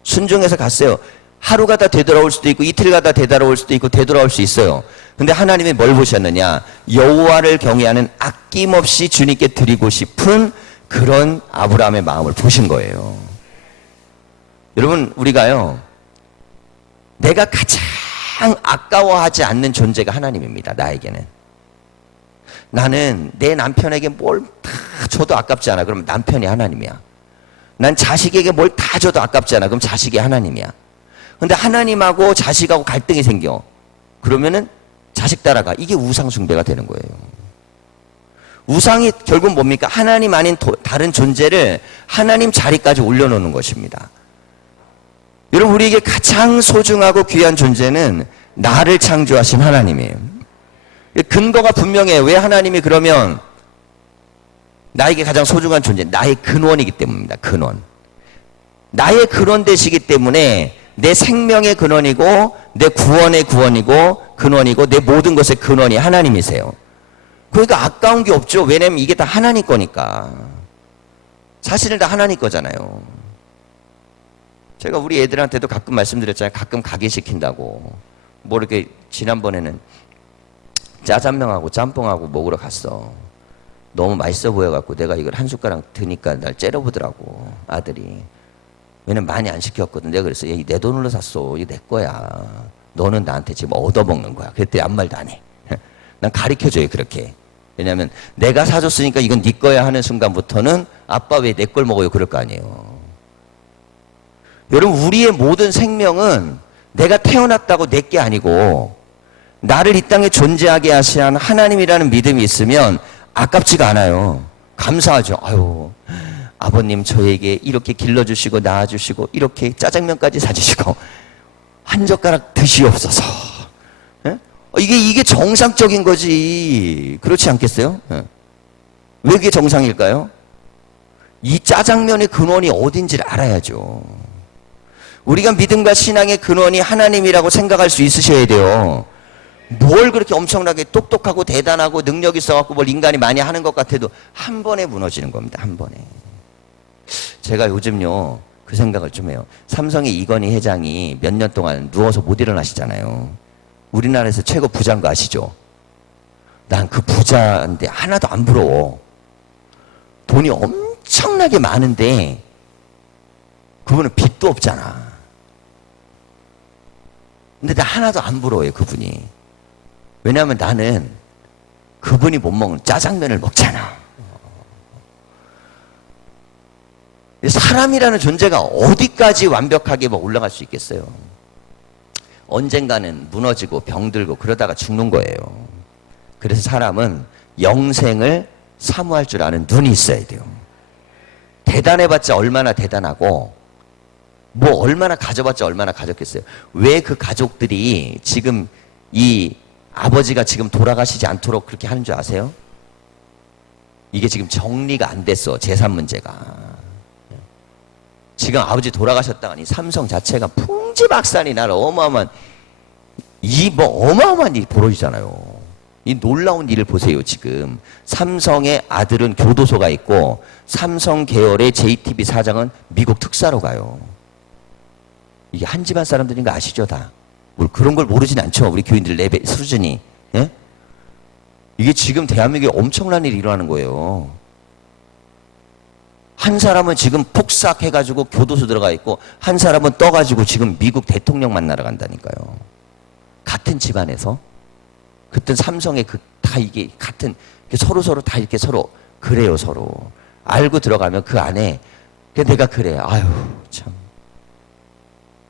순종해서 갔어요. 하루가 다 되돌아올 수도 있고 이틀 가다 되돌아올 수도 있고 되돌아올 수 있어요. 근데 하나님이 뭘 보셨느냐? 여호와를 경외하는 아낌없이 주님께 드리고 싶은 그런 아브라함의 마음을 보신 거예요. 여러분, 우리가요, 내가 가장 아까워하지 않는 존재가 하나님입니다. 나에게는. 나는 내 남편에게 뭘 다 줘도 아깝지 않아. 그럼 남편이 하나님이야. 난 자식에게 뭘 다 줘도 아깝지 않아. 그럼 자식이 하나님이야. 근데 하나님하고 자식하고 갈등이 생겨. 그러면은 자식 따라가. 이게 우상 숭배가 되는 거예요. 우상이 결국 뭡니까? 하나님 아닌 다른 존재를 하나님 자리까지 올려놓는 것입니다. 여러분, 우리에게 가장 소중하고 귀한 존재는 나를 창조하신 하나님이에요. 근거가 분명해요. 왜 하나님이 그러면 나에게 가장 소중한 존재, 나의 근원이기 때문입니다. 근원. 나의 근원 되시기 때문에 내 생명의 근원이고 내 구원의 구원이고 근원이고 내 모든 것의 근원이 하나님이세요. 그러니까 아까운 게 없죠. 왜냐면 이게 다 하나님 거니까. 사실은 다 하나님 거잖아요. 제가 우리 애들한테도 가끔 말씀드렸잖아요. 가끔 가게 시킨다고. 뭐 이렇게 지난번에는 짜장면하고 짬뽕하고 먹으러 갔어. 너무 맛있어 보여갖고 내가 이걸 한 숟가락 드니까 날 째려보더라고, 아들이. 왜냐면 많이 안 시켰거든. 내가 그랬어. 얘 내 돈으로 샀어. 이게 내 거야. 너는 나한테 지금 얻어먹는 거야. 그랬더니 아무 말도 안 해. 난 가르쳐줘요, 그렇게. 왜냐면 내가 사줬으니까 이건 네 거야 하는 순간부터는 아빠 왜 내 걸 먹어요? 그럴 거 아니에요. 여러분, 우리의 모든 생명은 내가 태어났다고 내 게 아니고 나를 이 땅에 존재하게 하신 하나님이라는 믿음이 있으면 아깝지가 않아요. 감사하죠. 아유, 아버님 저에게 이렇게 길러주시고 낳아주시고 이렇게 짜장면까지 사주시고 한 젓가락 드시옵소서. 예? 이게 정상적인 거지. 그렇지 않겠어요? 예. 왜 그게 정상일까요? 이 짜장면의 근원이 어딘지를 알아야죠. 우리가 믿음과 신앙의 근원이 하나님이라고 생각할 수 있으셔야 돼요. 뭘 그렇게 엄청나게 똑똑하고 대단하고 능력 있어갖고 뭘 인간이 많이 하는 것 같아도 한 번에 무너지는 겁니다. 한 번에. 제가 요즘요 그 생각을 좀 해요. 삼성의 이건희 회장이 몇 년 동안 누워서 못 일어나시잖아요. 우리나라에서 최고 부자인 거 아시죠? 난 그 부자인데 하나도 안 부러워. 돈이 엄청나게 많은데 그분은 빚도 없잖아. 근데 나 하나도 안 부러워요, 그분이. 왜냐하면 나는 그분이 못 먹는 짜장면을 먹잖아. 사람이라는 존재가 어디까지 완벽하게 올라갈 수 있겠어요? 언젠가는 무너지고 병들고 그러다가 죽는 거예요. 그래서 사람은 영생을 사모할 줄 아는 눈이 있어야 돼요. 대단해봤자 얼마나 대단하고 뭐 얼마나 가져봤자 얼마나 가졌겠어요. 왜 그 가족들이 지금 이 아버지가 지금 돌아가시지 않도록 그렇게 하는 줄 아세요? 이게 지금 정리가 안 됐어. 재산 문제가. 지금 아버지 돌아가셨다가니 삼성 자체가 풍지박산이 날 어마어마한 어마어마한 일이 벌어지잖아요. 이 놀라운 일을 보세요. 지금 삼성의 아들은 교도소가 있고 삼성 계열의 JTB 사장은 미국 특사로 가요. 이게 한 집안 사람들인 거 아시죠? 다. 뭘 그런 걸 모르진 않죠. 우리 교인들 레벨 수준이. 예? 이게 지금 대한민국에 엄청난 일이 일어나는 거예요. 한 사람은 지금 폭삭해가지고 교도소 들어가 있고 한 사람은 떠가지고 지금 미국 대통령 만나러 간다니까요. 같은 집안에서. 그때 삼성의 다 이게 같은 서로 다 이렇게 서로 그래요. 서로 알고 들어가면 그 안에 내가 그래. 아유 참.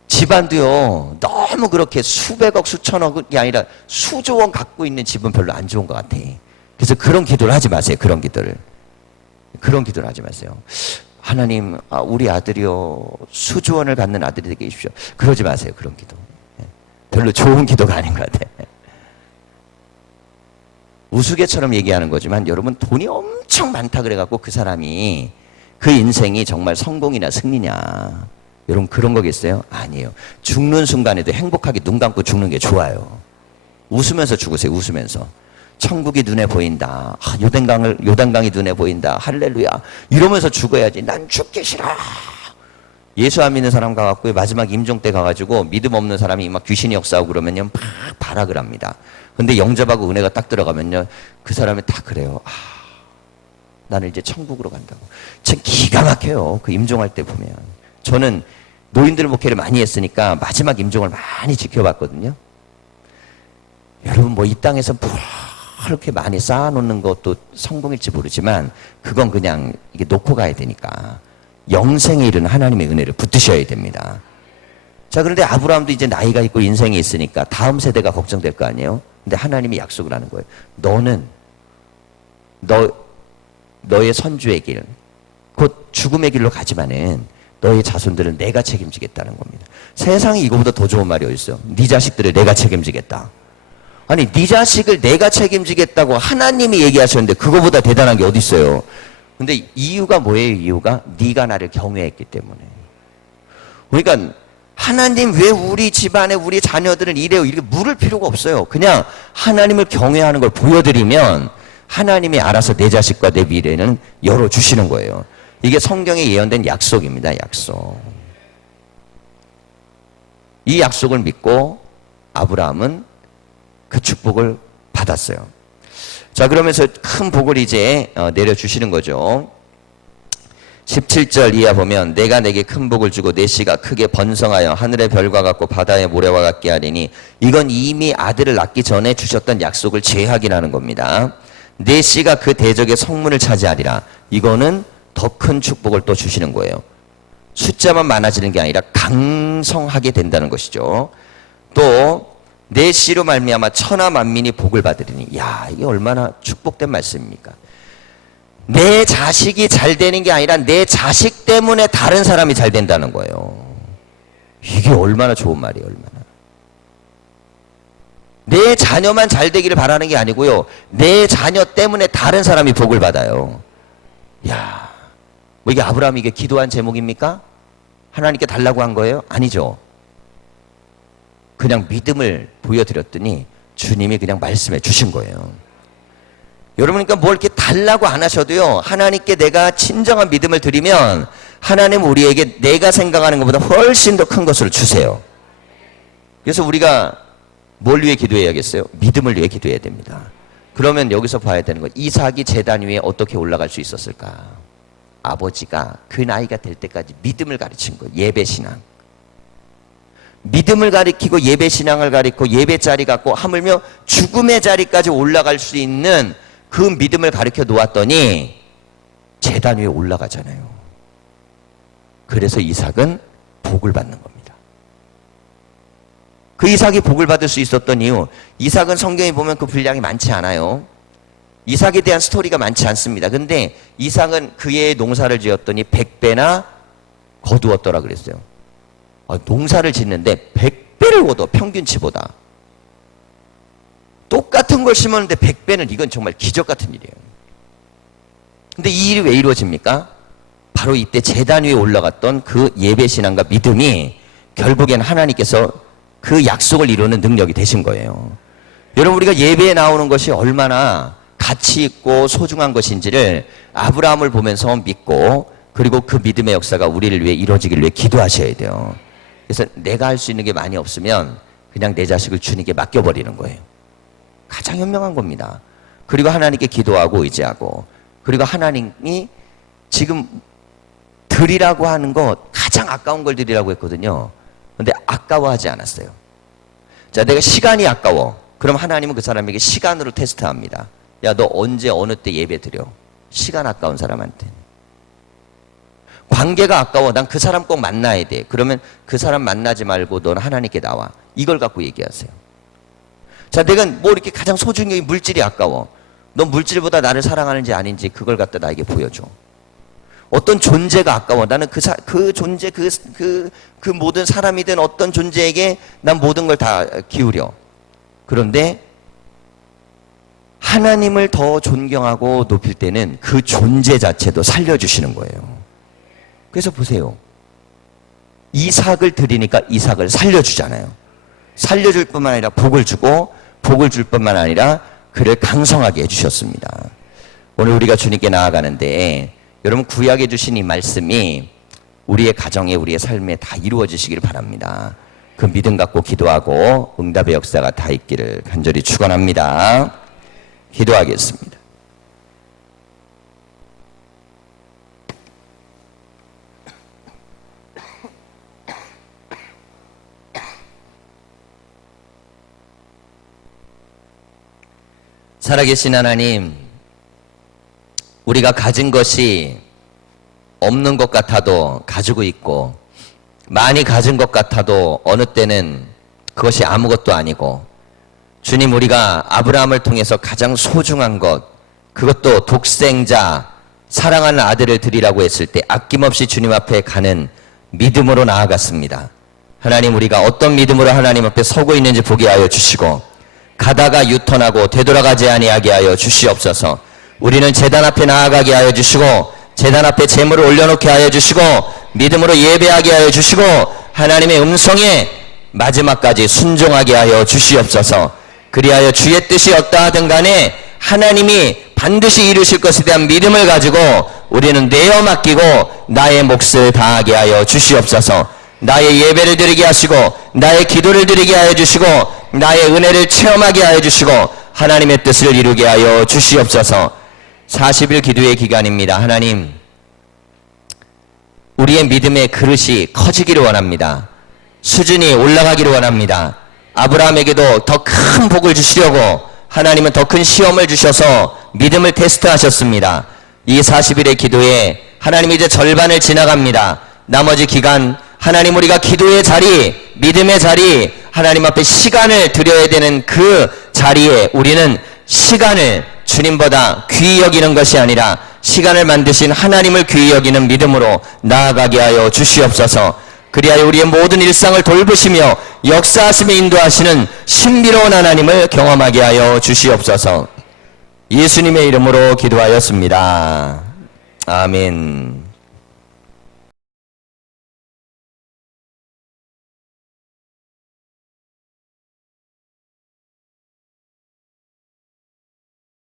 집안도요 너무 그렇게 수백억 수천억이 아니라 수조 원 갖고 있는 집은 별로 안 좋은 것 같아. 그래서 그런 기도를 하지 마세요. 그런 기도를 하지 마세요. 하나님, 우리 아들이요 수조 원을 갖는 아들이 되게 해주십시오. 그러지 마세요. 그런 기도 별로 좋은 기도가 아닌 것 같아. 우스개처럼 얘기하는 거지만 여러분 돈이 엄청 많다 그래갖고 그 사람이 그 인생이 정말 성공이나 승리냐, 여러분 그런 거겠어요? 아니에요. 죽는 순간에도 행복하게 눈 감고 죽는 게 좋아요. 웃으면서 죽으세요. 웃으면서. 천국이 눈에 보인다. 요단강이 눈에 보인다. 할렐루야. 이러면서 죽어야지. 난 죽기 싫어. 예수 안 믿는 사람 가갖고 마지막 임종 때 가가지고 믿음 없는 사람이 막 귀신이 역사하고 그러면요 막 발악을 합니다. 근데 영접하고 은혜가 딱 들어가면요 그 사람이 다 그래요. 나는 이제 천국으로 간다고. 참 기가 막혀요. 그 임종할 때 보면. 저는 노인들 목회를 많이 했으니까 마지막 임종을 많이 지켜봤거든요. 여러분 뭐 이 땅에서 그렇게 많이 쌓아놓는 것도 성공일지 모르지만 그건 그냥 이게 놓고 가야 되니까 영생에 이르는 하나님의 은혜를 붙드셔야 됩니다. 자, 그런데 아브라함도 이제 나이가 있고 인생이 있으니까 다음 세대가 걱정될 거 아니에요? 근데 하나님이 약속을 하는 거예요. 너는 너의 선주의 길, 곧 죽음의 길로 가지만은 너의 자손들은 내가 책임지겠다는 겁니다. 세상에 이거보다 더 좋은 말이 어딨어요? 네 자식들을 내가 책임지겠다. 아니 네 자식을 내가 책임지겠다고 하나님이 얘기하셨는데 그거보다 대단한 게 어디 있어요? 근데 이유가 뭐예요? 이유가 네가 나를 경외했기 때문에. 그러니까 하나님 왜 우리 집안에 우리 자녀들은 이래요? 이렇게 물을 필요가 없어요. 그냥 하나님을 경외하는 걸 보여드리면 하나님이 알아서 내 자식과 내 미래는 열어주시는 거예요. 이게 성경에 예언된 약속입니다. 약속. 이 약속을 믿고 아브라함은 그 축복을 받았어요. 자, 그러면서 큰 복을 이제 내려주시는 거죠. 17절 이하 보면 내가 내게 큰 복을 주고 내 씨가 크게 번성하여 하늘의 별과 같고 바다의 모래와 같게 하리니, 이건 이미 아들을 낳기 전에 주셨던 약속을 재확인하는 겁니다. 내 씨가 그 대적의 성문을 차지하리라. 이거는 더 큰 축복을 또 주시는 거예요. 숫자만 많아지는 게 아니라 강성하게 된다는 것이죠. 또 내 씨로 말미암아 천하 만민이 복을 받으리니. 야, 이게 얼마나 축복된 말씀입니까? 내 자식이 잘 되는 게 아니라 내 자식 때문에 다른 사람이 잘 된다는 거예요. 이게 얼마나 좋은 말이에요. 얼마나. 내 자녀만 잘 되기를 바라는 게 아니고요. 내 자녀 때문에 다른 사람이 복을 받아요. 야, 뭐 이게 아브라함이 이게 기도한 제목입니까? 하나님께 달라고 한 거예요? 아니죠. 그냥 믿음을 보여드렸더니 주님이 그냥 말씀해 주신 거예요. 여러분, 그러니까 뭘 이렇게 달라고 안 하셔도요, 하나님께 내가 진정한 믿음을 드리면 하나님 우리에게 내가 생각하는 것보다 훨씬 더 큰 것을 주세요. 그래서 우리가 뭘 위해 기도해야겠어요? 믿음을 위해 기도해야 됩니다. 그러면 여기서 봐야 되는 거, 이삭이 제단 위에 어떻게 올라갈 수 있었을까? 아버지가 그 나이가 될 때까지 믿음을 가르친 거예요. 예배신앙. 믿음을 가리키고 예배신앙을 가리키고 예배자리 갖고 하물며 죽음의 자리까지 올라갈 수 있는 그 믿음을 가르쳐 놓았더니 제단 위에 올라가잖아요. 그래서 이삭은 복을 받는 겁니다. 그 이삭이 복을 받을 수 있었던 이유, 이삭은 성경에 보면 그 분량이 많지 않아요. 이삭에 대한 스토리가 많지 않습니다. 근데 이삭은 그의 농사를 지었더니 100배나 거두었더라 그랬어요. 농사를 짓는데 100배를 거둬, 평균치보다. 똑같은 걸 심었는데 100배는 이건 정말 기적 같은 일이에요. 근데 이 일이 왜 이루어집니까? 바로 이때 제단 위에 올라갔던 그 예배신앙과 믿음이 결국엔 하나님께서 그 약속을 이루는 능력이 되신 거예요. 여러분, 우리가 예배에 나오는 것이 얼마나 가치 있고 소중한 것인지를 아브라함을 보면서 믿고, 그리고 그 믿음의 역사가 우리를 위해 이루어지기를 위해 기도하셔야 돼요. 그래서 내가 할 수 있는 게 많이 없으면 그냥 내 자식을 주님께 맡겨버리는 거예요. 가장 현명한 겁니다. 그리고 하나님께 기도하고 의지하고, 그리고 하나님이 지금 드리라고 하는 것, 가장 아까운 걸 드리라고 했거든요. 근데 아까워하지 않았어요. 자, 내가 시간이 아까워. 그럼 하나님은 그 사람에게 시간으로 테스트합니다. 야, 너 언제 어느 때 예배 드려? 시간 아까운 사람한테. 관계가 아까워. 난 그 사람 꼭 만나야 돼. 그러면 그 사람 만나지 말고 넌 하나님께 나와. 이걸 갖고 얘기하세요. 자, 내가 뭐 이렇게 가장 소중히 물질이 아까워. 넌 물질보다 나를 사랑하는지 아닌지 그걸 갖다 나에게 보여줘. 어떤 존재가 아까워. 나는 그 존재, 그 모든 사람이든 어떤 존재에게 난 모든 걸 다 기울여. 그런데 하나님을 더 존경하고 높일 때는 그 존재 자체도 살려주시는 거예요. 그래서 보세요. 이삭을 드리니까 이삭을 살려주잖아요. 살려줄 뿐만 아니라 복을 주고, 복을 줄 뿐만 아니라 그를 강성하게 해주셨습니다. 오늘 우리가 주님께 나아가는데 여러분, 구약에 주신 이 말씀이 우리의 가정에, 우리의 삶에 다 이루어지시길 바랍니다. 그 믿음 갖고 기도하고 응답의 역사가 다 있기를 간절히 축원합니다. 기도하겠습니다. 살아계신 하나님, 우리가 가진 것이 없는 것 같아도 가지고 있고, 많이 가진 것 같아도 어느 때는 그것이 아무것도 아니고, 주님, 우리가 아브라함을 통해서 가장 소중한 것, 그것도 독생자, 사랑하는 아들을 드리라고 했을 때 아낌없이 주님 앞에 가는 믿음으로 나아갔습니다. 하나님, 우리가 어떤 믿음으로 하나님 앞에 서고 있는지 보게 하여 주시고, 가다가 유턴하고 되돌아가지 아니하게 하여 주시옵소서. 우리는 제단 앞에 나아가게 하여 주시고, 제단 앞에 제물을 올려놓게 하여 주시고, 믿음으로 예배하게 하여 주시고, 하나님의 음성에 마지막까지 순종하게 하여 주시옵소서. 그리하여 주의 뜻이 어떠하든 간에 하나님이 반드시 이루실 것에 대한 믿음을 가지고 우리는 내어 맡기고 나의 몫을 다하게 하여 주시옵소서. 나의 예배를 드리게 하시고, 나의 기도를 드리게 하여 주시고, 나의 은혜를 체험하게 하여 주시고, 하나님의 뜻을 이루게 하여 주시옵소서. 40일 기도의 기간입니다. 하나님, 우리의 믿음의 그릇이 커지기를 원합니다. 수준이 올라가기를 원합니다. 아브라함에게도 더 큰 복을 주시려고 하나님은 더 큰 시험을 주셔서 믿음을 테스트하셨습니다. 이 40일의 기도에 하나님 이제 절반을 지나갑니다. 나머지 기간 하나님, 우리가 기도의 자리, 믿음의 자리, 하나님 앞에 시간을 드려야 되는 그 자리에 우리는 시간을 주님보다 귀히 여기는 것이 아니라 시간을 만드신 하나님을 귀히 여기는 믿음으로 나아가게 하여 주시옵소서. 그리하여 우리의 모든 일상을 돌보시며 역사하심에 인도하시는 신비로운 하나님을 경험하게 하여 주시옵소서. 예수님의 이름으로 기도하였습니다. 아멘.